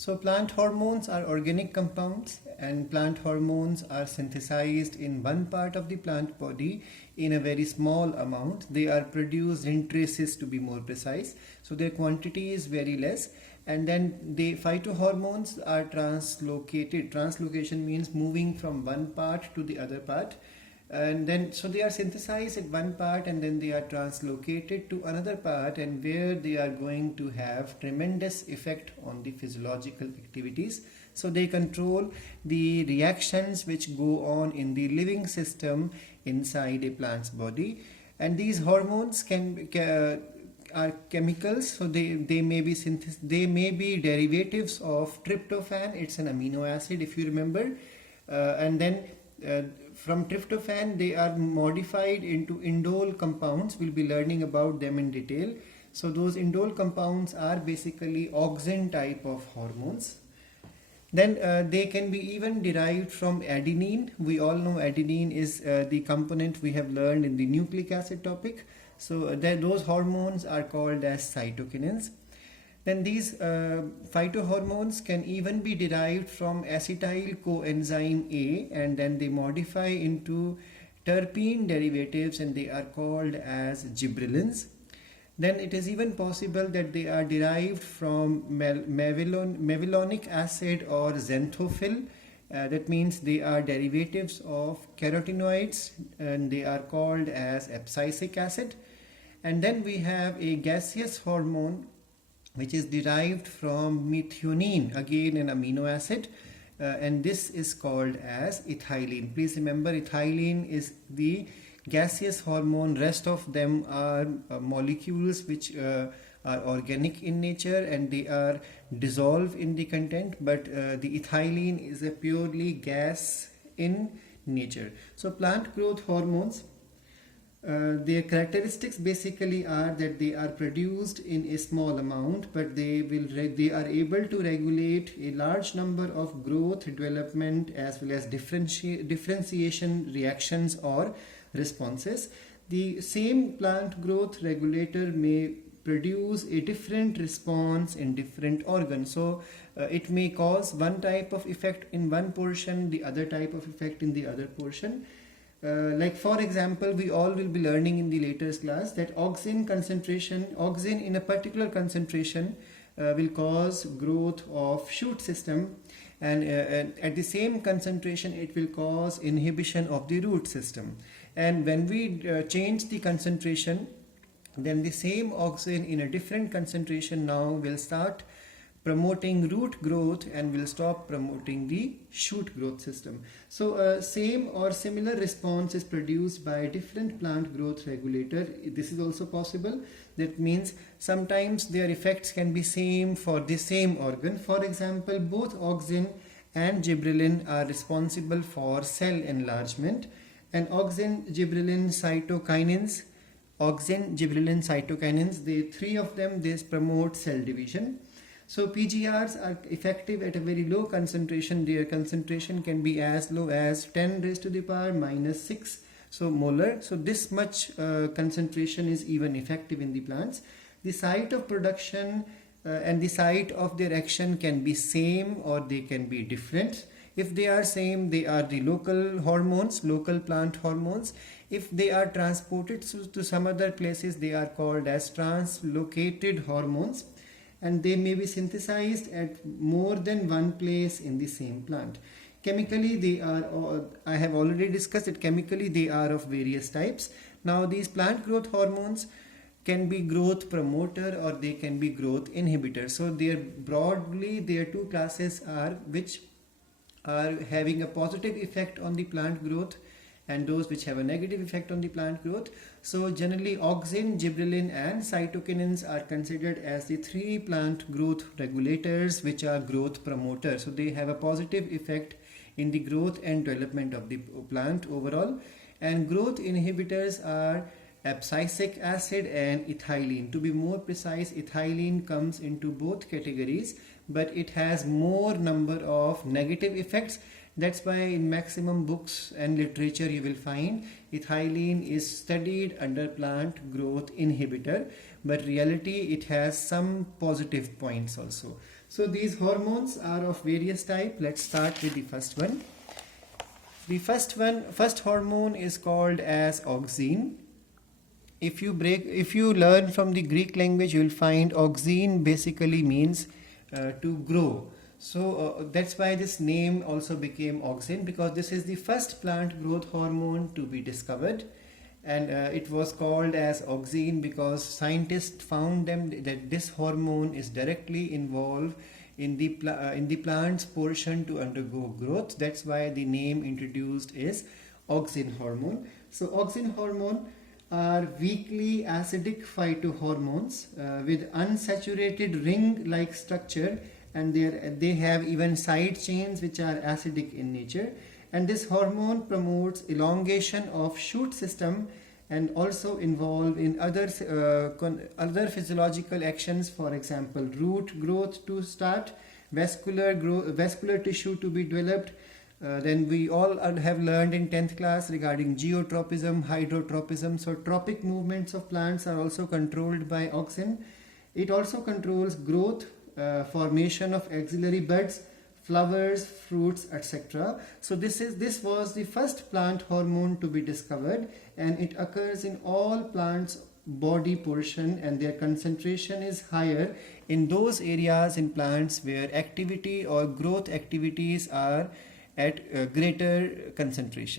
So plant hormones are organic compounds, and plant hormones are synthesized in one part of the plant body in a very small amount. They are produced in traces, to be more precise. So their quantity is very less, and then the phytohormones are translocated. Translocation means moving from one part to the other part, and then so they are synthesized at one part and then they are translocated to another part, and where they are going to have tremendous effect on the physiological activities. So they control the reactions which go on in the living system inside a plant's body. And these hormones are chemicals, so they may be they may be derivatives of tryptophan. It's an amino acid, if you remember, and then from tryptophan they are modified into indole compounds. We'll be learning about them in detail. So those indole compounds are basically auxin type of hormones. Then they can be even derived from adenine. We all know adenine is the component we have learned in the nucleic acid topic. So those hormones are called as cytokinins. Then these phytohormones can even be derived from acetyl coenzyme A, and then they modify into terpene derivatives and they are called as gibberellins. Then it is even possible that they are derived from mavulonic acid or xanthophyll. That means they are derivatives of carotenoids and they are called as abscisic acid. And then we have a gaseous hormone which is derived from methionine, again an amino acid, and this is called as ethylene. Please remember, ethylene is the gaseous hormone. Rest of them are molecules which are organic in nature and they are dissolved in the content, but the ethylene is a purely gas in nature. So plant growth hormones, their characteristics basically are that they are produced in a small amount, but they are able to regulate a large number of growth, development, as well as differentiation reactions or responses. The same plant growth regulator may produce a different response in different organs. So it may cause one type of effect in one portion, the other type of effect in the other portion. Like for example, we all will be learning in the later class that auxin in a particular concentration will cause growth of shoot system, and at the same concentration it will cause inhibition of the root system. And when we change the concentration, then the same auxin in a different concentration now will start promoting root growth and will stop promoting the shoot growth system. So same or similar response is produced by different plant growth regulator. This is also possible. That means sometimes their effects can be same for the same organ. For example, both auxin and gibberellin are responsible for cell enlargement, and auxin gibberellin cytokinins, the three of them, they promote cell division. So PGRs are effective at a very low concentration. Their concentration can be as low as 10 raised to the power minus 6 molar. So this much concentration is even effective in the plants. The site of production and the site of their action can be same or they can be different. If they are same, they are the local hormones, local plant hormones. If they are transported to some other places, they are called as translocated hormones, and they may be synthesized at more than one place in the same plant. Chemically, they are, I have already discussed it, chemically they are of various types. Now these plant growth hormones can be growth promoter or they can be growth inhibitor. So broadly there are two classes which are having a positive effect on the plant growth and those which have a negative effect on the plant growth. So generally auxin, gibberellin and cytokinins are considered as the three plant growth regulators which are growth promoters. So they have a positive effect in the growth and development of the plant overall. And growth inhibitors are abscisic acid and ethylene. To be more precise, ethylene comes into both categories, but it has more number of negative effects. That's why in maximum books and literature you will find ethylene is studied under plant growth inhibitor, but reality it has some positive points also. So these hormones are of various type. Let's start with the first one. The first hormone is called as auxin. If you learn from the Greek language, you will find auxin basically means to grow. So that's why this name also became auxin, because this is the first plant growth hormone to be discovered, and it was called as auxin because scientists found that this hormone is directly involved in the plant's portion to undergo growth. That's why the name introduced is auxin hormone. So auxin hormone are weakly acidic phytohormones with unsaturated ring-like structure, and they have even side chains which are acidic in nature. And this hormone promotes elongation of shoot system and also involved in other physiological actions. For example, root growth to start, vascular tissue to be developed. Then we all have learned in 10th class regarding geotropism, hydrotropism. So tropic movements of plants are also controlled by auxin. It also controls growth, formation of axillary buds, flowers, fruits, etc. So this was the first plant hormone to be discovered, and it occurs in all plants body portion, and their concentration is higher in those areas in plants where activity or growth activities are at greater concentration.